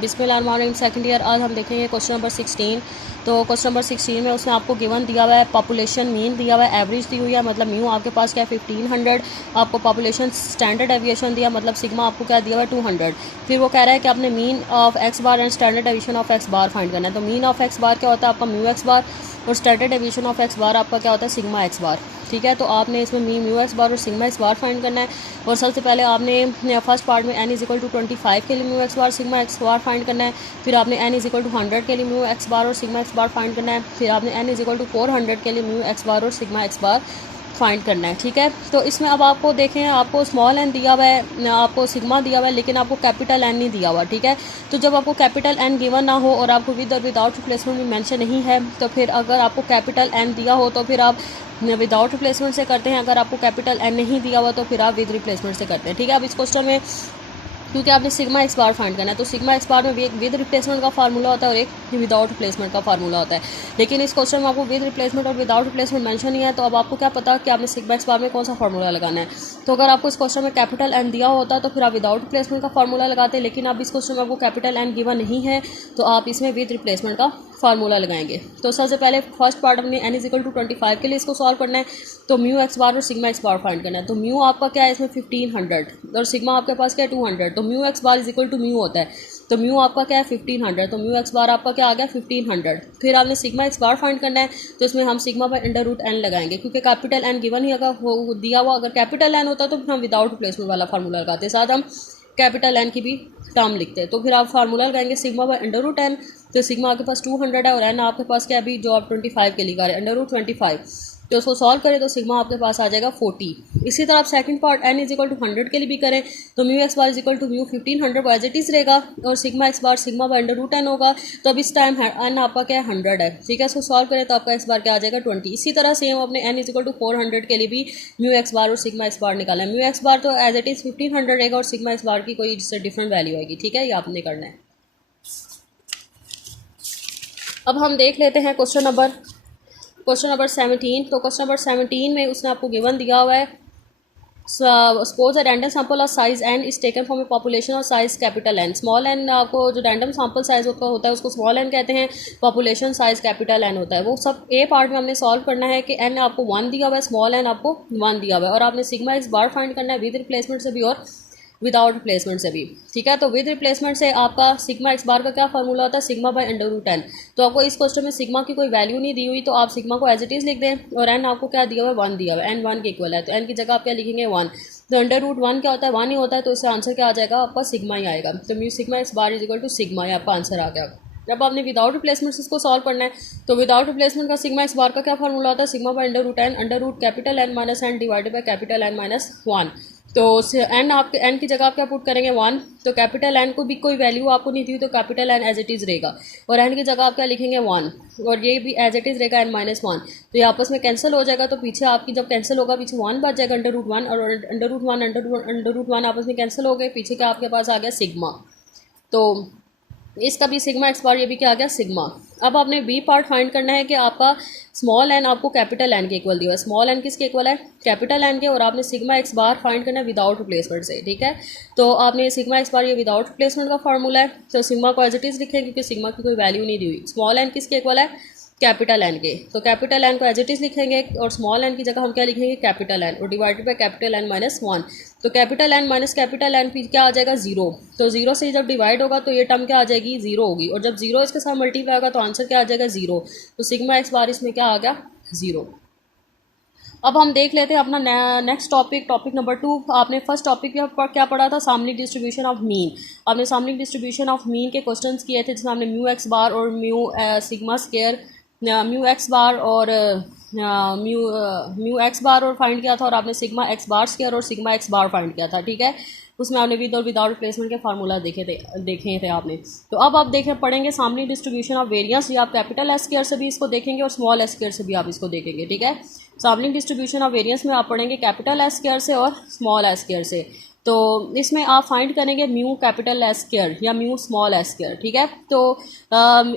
बिस्मिल्लाहिर्रहमानिर्रहीम second year. आज हम देखेंगे क्वेश्चन नंबर 16। तो क्वेश्चन नंबर 16 में उसने आपको गिवन दिया हुआ है, पॉपुलेशन मीन दिया हुआ है, एवरेज दी हुई है, मतलब म्यू आपके पास क्या है 1500, आपको पॉपुलेशन स्टैंडर्ड एविएशन दिया, मतलब सिग्मा आपको क्या दिया हुआ है 200। फिर वो कह रहा है कि आपने mean of x bar and standard aviation of x bar find करना है। तो मीन ऑफ एक्स बार क्या होता है आपका म्यू एक्स बार, और स्टैंडर्ड एविएशन ऑफ एक्स बार आपका क्या होता है सिग्मा एक्स बार। ठीक है, तो आपने इसमें म्यू एक्स बार और सिग्मा एक्स बार फाइंड करना है। और सबसे पहले आपने फर्स्ट पार्ट में n इज इक्वल टू 25 के लिए mu x bar sigma x बार फाइंड करना है। फिर आपने n इज इक्वल टू 100 के लिए म्यू एक्स बार और सिग्मा एक्स बार फाइंड करना है। फिर आपने n इज इक्वल टू 400 के लिए म्यू एक्स बार और सिग्मा एक्स बार फाइंड करना है। ठीक है, तो इसमें अब आपको देखें, आपको स्मॉल n दिया हुआ है, आपको सिग्मा दिया हुआ है, लेकिन आपको कैपिटल n नहीं दिया हुआ। ठीक है, तो जब आपको कैपिटल n गिवन ना हो और आपको विद और विदाउट रिप्लेसमेंट भी मेंशन नहीं है, तो फिर अगर आपको कैपिटल n दिया हो तो फिर आप विदाउट रिप्लेसमेंट से करते हैं। अगर आपको कैपिटल n नहीं दिया हुआ तो फिर आप विद रिप्लेसमेंट से करते हैं। ठीक है, अब इस क्वेश्चन में क्योंकि आपने सिग्मा एक्स बार फाइंड करना है, तो सिग्मा एक्स बार में एक विद रिप्लेसमेंट का फार्मूला होता है और एक विदाउट रिप्लेसमेंट का फार्मूला होता है। लेकिन इस क्वेश्चन में आपको विद रिप्लेसमेंट और विदाउट रिप्लेसमेंट मेंशन नहीं है, तो अब आपको क्या पता कि आपने सिग्मा एक्स बार में कौन सा फार्मूला लगाना है। तो अगर आपको इस क्वेश्चन में कैपिटल एन दिया होता तो फिर आप विदाउट रिप्लेसमेंट का फार्मूला लगाते, लेकिन अब इस क्वेश्चन में आपको कैपिटल एन गिवन नहीं है, तो आप इसमें विद रिप्लेसमेंट का फार्मूला लगाएंगे। तो सबसे पहले फर्स्ट पार्ट अपने n इज इक्वल टू 25 के लिए इसको सॉल्व करना है। तो म्यू एक्स बार और सिग्मा एक्स बार फाइंड करना है। तो म्यू आपका क्या है इसमें 1500 और सिग्मा आपके पास क्या है 200। तो mu x bar is equal to mu होता है, तो म्यू आपका क्या है 1500, तो म्यू एक्स बार आपका क्या आ गया 1500। फिर आपने सिग्मा एक्स बार फाइंड करना है, तो इसमें हम sigma by under root n लगाएंगे, क्योंकि कैपिटल एन गिवन ही अगर वो दिया हुआ, अगर कैपिटल एन होता तो फिर हम विदाउट रिप्लेसमेंट वाला फार्मूला लगाते, साथ हम कैपिटल एन की भी टर्म लिखते हैं। तो फिर आप फार्मूला लगाएंगे sigma by under root n. तो सिग्मा आपके पास 200 है और एन आपके पास क्या अभी जो आप 25 के लिए गा रहे हैं अंडर रूट 25। तो उसको सॉल्व करें तो सिग्मा आपके पास आ जाएगा 40। इसी तरह आप second part n is equal to 100 के लिए भी करें, तो mu x bar is equal to mu 1500 as it is रहेगा, और sigma x bar sigma by under root n होगा। तो अब इस टाइम n आपका क्या है 100 है। ठीक है, इसको सॉल्व करें तो आपका एक्स बार क्या आ जाएगा 20। इसी तरह से हम अपने n इज इक्वल टू 400 के लिए भी म्यू एक्स बार और सिग्मा एक्स बार निकाला है। म्यू एक्स बार तो एज इट इज 1500 रहेगा और सिग्मा एक्स बार की कोई इससे डिफरेंट वैल्यू आएगी। ठीक है, ये आपने करना है। अब हम देख लेते हैं क्वेश्चन नंबर 17। तो क्वेश्चन नंबर 17 में उसने आपको गिवन दिया हुआ है, suppose a random sample of size n is taken from A population of size capital n। Small n आपको जो रैंडम सैंपल साइज होता है उसको स्मॉल n कहते हैं, पॉपुलेशन साइज कैपिटल n होता है। वो सब ए पार्ट में हमने सॉल्व करना है कि n आपको 1 दिया हुआ है, स्मॉल n आपको 1 दिया हुआ है, और आपने सिग्मा एक्स बार फाइंड करना है विद रिप्लेसमेंट से भी और विदाउट रिप्लेसमेंट से भी। ठीक है, तो विद रिप्लेसमेंट से आपका सिग्मा एक्स बार का क्या फार्मूला होता है sigma by under root n. तो आपको इस क्वेश्चन में सिग्मा की कोई वैल्यू नहीं दी हुई, तो आप सिग्मा को एज इट इज लिख दें, और एन आपको क्या दिया हुआ है 1 दिया हुआ है, एन 1 के इक्वल है, तो एन की जगह आप क्या लिखेंगे 1। तो अंडर रूट 1 क्या होता है 1 ही होता है, तो इससे आंसर क्या आ जाएगा आपका सिग्मा ही आएगा। तो mu sigma x bar is equal to sigma, ये आपका आंसर आ गया। जब आपने विदाउट रिप्लेसमेंट इसको सॉल्व करना है, तो विदाउट रिप्लेसमेंट का सिग्मा एक्स बार का क्या फार्मूला होता है sigma by under root n, under root capital N minus n divided by capital N minus 1। तो एन आपके एन की जगह आप क्या पुट करेंगे 1। तो कैपिटल एन को भी कोई वैल्यू आपको नहीं दी, तो capital n as it is रहेगा, और एन की जगह आप क्या लिखेंगे 1, और ये भी एज इट इज रहेगा एन माइनस 1। तो ये आपस में कैंसिल हो जाएगा, तो पीछे आपकी जब कैंसिल होगा पीछे 1 बच जाएगा अंडर रूट 1, और अंडर रूट 1 अंडर रूट 1 आपस में कैंसिल हो गए, पीछे क्या आपके पास आ गया सिग्मा। तो इसका भी सिग्मा एक्स बार, ये भी क्या आ गया सिग्मा। अब आपने बी पार्ट फाइंड करना है कि आपका स्मॉल एन आपको कैपिटल एन के इक्वल दिया है। स्मॉल एन किसके इक्वल है कैपिटल एन के, और आपने सिग्मा एक्स बार फाइंड करना है विदाउट रिप्लेसमेंट से। ठीक है, तो आपने सिग्मा एक्स बार ये विदाउट रिप्लेसमेंट का फार्मूला है, तो सिग्मा को एज इट इज लिखें क्योंकि सिग्मा की कोई वैल्यू नहीं दी हुई। स्मॉल एन किसके इक्वल है कैपिटल एन के, तो कैपिटल एन को एज इट इज लिखेंगे, और स्मॉल एन की जगह हम क्या लिखेंगे कैपिटल एन, और divided by capital N minus 1। तो capital N minus capital n फिर क्या आ जाएगा 0। तो 0 से जब डिवाइड होगा तो ये टर्म क्या आ जाएगी 0 होगी, और जब 0 इसके साथ मल्टीप्लाई होगा तो आंसर क्या आ जाएगा 0। तो सिग्मा एक्स बार इसमें क्या आ गया 0। अब हम देख लेते हैं अपना नेक्स्ट टॉपिक नंबर 2। आपने फर्स्ट टॉपिक पर क्या पढ़ा था सामनिक डिस्ट्रीब्यूशन ऑफ मीन। आपने सामनिक डिस्ट्रीब्यूशन ऑफ मीन के क्वेश्चंस किए थे, जिसमें हमने म्यू एक्स बार और mu sigma square mu x bar और म्यू एक्स बार और फाइंड किया था, और आपने सिग्मा एक्स बार स्केयर और सिग्मा एक्स बार फाइंड किया था। ठीक है, उसमें आपने विद और विदाउट रिप्लेसमेंट के फार्मूला देखे थे आपने। तो अब आप पढ़ेंगे सामनी डिस्ट्रीब्यूशन ऑफ वेरिएंस, ये आप कैपिटल एस स्केयर से भी इसको देखेंगे और स्मॉल एस स्केयर से भी आप इसको देखेंगे। ठीक है, सामनी डिस्ट्रीब्यूशन ऑफ वेरिएंस में आप पढ़ेंगे कैपिटल एस स्केयर से और स्मॉल एस स्केयर से। तो इसमें आप फाइंड करेंगे म्यू कैपिटल एस स्केयर या म्यू स्मॉल एस स्केयर। ठीक है, तो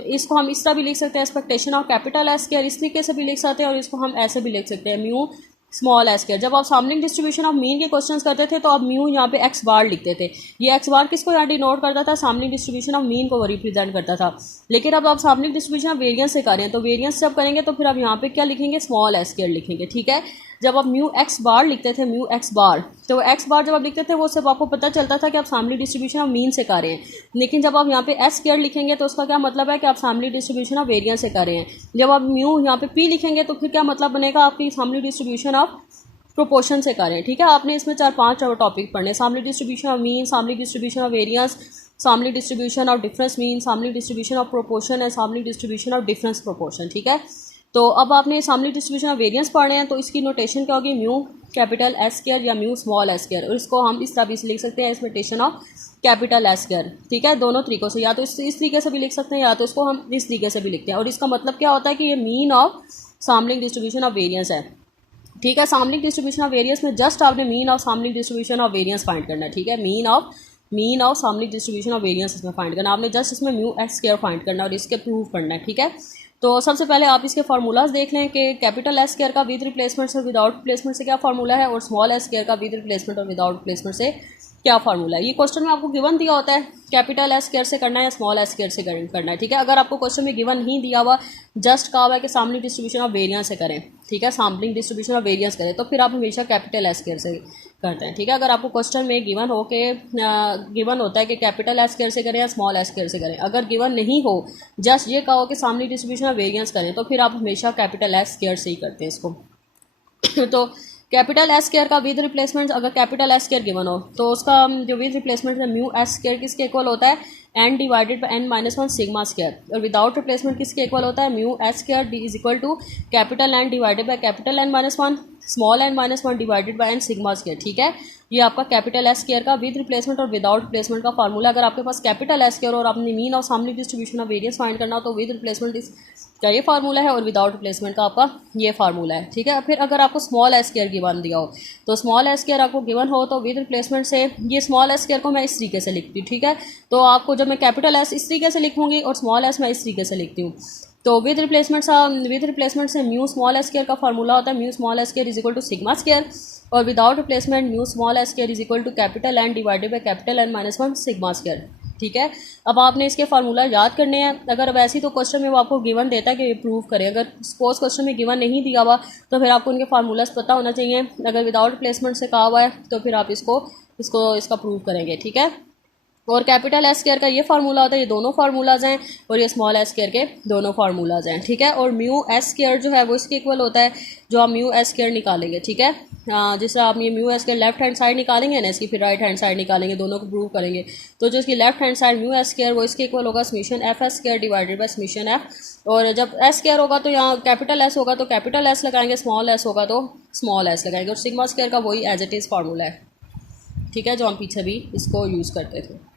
इसको हम इस तरह भी लिख सकते हैं expectation of capital S square, इस तरीके से भी लिख सकते हैं, और इसको हम ऐसे भी लिख सकते हैं म्यू स्मॉल एस स्क्वायर। जब आप सैम्पलिंग डिस्ट्रीब्यूशन ऑफ मीन के क्वेश्चंस करते थे तो आप म्यू यहाँ पे एक्स बार लिखते थे। ये एक्स बार किसको यहाँ डिनोट करता था? सैम्पलिंग डिस्ट्रीब्यूशन ऑफ मीन को रिप्रेजेंट करता था। लेकिन अब आप सैम्पलिंग डिस्ट्रीब्यूशन ऑफ वेरियंस से करें तो वेरियंस जब करेंगे तो फिर आप यहाँ पे क्या लिखेंगे? स्मॉल एस स्क्वायर लिखेंगे, ठीक है। जब आप म्यू एक्स बार लिखते थे, म्यू एक्स बार, तो एक्स बार जब आप लिखते थे वो सिर्फ आपको पता चलता था कि आप सैम्पलिंग डिस्ट्रीब्यूशन ऑफ मीन से कर रहे हैं। लेकिन जब आप यहाँ पे एस स्क्वायर लिखेंगे तो उसका क्या मतलब है कि आप सैम्पलिंग डिस्ट्रीब्यूशन ऑफ वेरियंस से कर रहे हैं। जब आप म्यू यहाँ पे पी लिखेंगे तो फिर क्या मतलब बनेगा? आपकी सैम्पलिंग डिस्ट्रीब्यूशन ऑफ प्रोपोर्शन से करें, ठीक है। आपने इसमें 4-5 टॉपिक पढ़ने, sampling distribution of mean, sampling distribution of variance, sampling distribution of difference mean, sampling distribution of proportion and sampling distribution of difference proportion, ठीक है। तो अब आपने सैम्पलिंग डिस्ट्रीब्यूशन ऑफ वेरियंस पढ़ने हैं तो इसकी नोटेशन क्या होगी? म्यू कैपिटल एस स्क्वायर या म्यू स्मॉल एस स्क्वायर, और इसको हम इस तरह से लिख सकते हैं, इस notation of capital s square, ठीक है। दोनों तरीक़ों से, या तो इस तरीके से भी लिख सकते हैं या तो इसको हम इस तरीके से भी लिखते हैं। और इसका मतलब क्या होता है कि ये mean of sampling distribution of variance है, ठीक है। सैम्पलिंग डिस्ट्रीब्यूशन ऑफ वेरियंस में जस्ट आपने mean of sampling distribution of variance find करना है, ठीक है। Mean of sampling distribution of variance इसमें फाइंड करना, आपने जस्ट इसमें म्यू एक्स स्क्वायर फाइंड करना और इसके प्रूव करना है, ठीक है। तो सबसे पहले आप इसके फार्मूलाज देख लें कि कैपिटल एस स्क्वायर का विद रिप्लेसमेंट और विदाउट रिप्लेसमेंट से क्या फार्मूला है, और स्मॉल एस स्क्वायर का विद रिप्लेसमेंट और विदाउट रिप्लेसमेंट से क्या फार्मूला है। ये क्वेश्चन में आपको गिवन दिया होता है कैपिटल एस स्क्वायर से करना है या स्मॉल एस स्क्वायर से करना है, ठीक है। अगर आपको क्वेश्चन में गिवन नहीं दिया हुआ, जस्ट कहा हुआ है कि सैम्पलिंग डिस्ट्रीब्यूशन ऑफ वेरियंस से करें, ठीक है, सैम्पलिंग डिस्ट्रीब्यूशन ऑफ वेरियंस करें, तो फिर आप हमेशा कैपिटल एस स्क्वायर से करते हैं, ठीक है। अगर आपको क्वेश्चन में गिवन हो के गिवन होता है कि कैपिटल एस स्क्वायर से करें या स्मॉल एस स्क्वायर से करें, अगर गिवन नहीं हो, जस्ट ये कहो कि सैम्पलिंग डिस्ट्रीब्यूशन ऑफ वेरियंस करें, तो फिर आप हमेशा कैपिटल एस स्क्वायर से ही करते हैं इसको। तो कैपिटल एस स्क्वायर का विद रिप्लेसमेंट, अगर कैपिटल एस स्क्वायर गिवन हो तो उसका जो विद रिप्लेसमेंट है म्यू एस स्क्वायर किसके इक्वल होता है? N divided by n minus 1 sigma square. और विदाउट रिप्लेसमेंट किसके इक्वल होता है? Mu s square d is equal to capital N divided by capital N minus 1 small n minus 1 divided by n sigma square, ठीक है। ये आपका capital s square का विद रिप्लेसमेंट और विदाउट रिप्लेसमेंट का फार्मूला। अगर आपके पास कैपिटल एस स्क्वायर और आपने मीन और sampling distribution of variance find करना हो तो विद रिप्लेसमेंट का ये फार्मूला है और विदाउट रिप्लेसमेंट का आपका ये फार्मूला है, ठीक है। फिर अगर आपको स्मॉल एस स्क्वायर गिवन दिया हो तो स्मॉल एस स्क्वायर आपको गिवन हो तो विद रिप्लेसमेंट से, ये स्मॉल एस स्क्वायर को मैं इस तरीके से लिखती हूँ, ठीक है। तो आपको जब मैं कैपिटल एस इस तरीके से लिखूंगी और स्मॉल एस मैं इस तरीके से लिखती हूँ, तो विद रिप्लेसमेंट से म्यू स्मॉल एस स्क्वायर का फार्मूला होता है mu small s square is equal to sigma square, और without replacement mu small s square is equal to capital N divided by capital N minus 1 sigma square, ठीक है। अब आपने इसके formula याद करने हैं। अगर वैसे ही तो क्वेश्चन में वो आपको गिवन देता है कि प्रूव करें, अगर सपोज क्वेश्चन में गिवन नहीं दिया हुआ तो फिर आपको उनके फार्मूलाज पता होना चाहिए। अगर विदाउट रिप्लेसमेंट से कहा हुआ है तो फिर आप इसका प्रूव करेंगे, ठीक है। और कैपिटल एस स्क्वायर का ये फार्मूला होता है, ये दोनों फार्मूलाज हैं, और ये स्मॉल एस स्क्वायर के दोनों फार्मूलाज हैं, ठीक है। और म्यू एस स्क्वायर जो है वो इसके इक्वल होता है जो आप म्यू एस स्क्वायर निकालेंगे, ठीक है। जिस तरह आप ये mu s square left hand side निकालेंगे ना, इसकी फिर राइट हैंड साइड निकालेंगे, दोनों को प्रूव करेंगे, तो जो इसकी left hand side mu s square वो इसके इक्वल होगा summation F S square divided by summation F. और जब एस स्क्वायर होगा तो यहाँ कैपिटल एस होगा तो कैपिटल एस लगाएंगे, स्मॉल एस होगा तो स्मॉल एस लगाएंगे, और सिग्मा स्क्वायर का वही एज इट इज़ फार्मूला है, ठीक है, जो हम पीछे भी इसको यूज़ करते थे।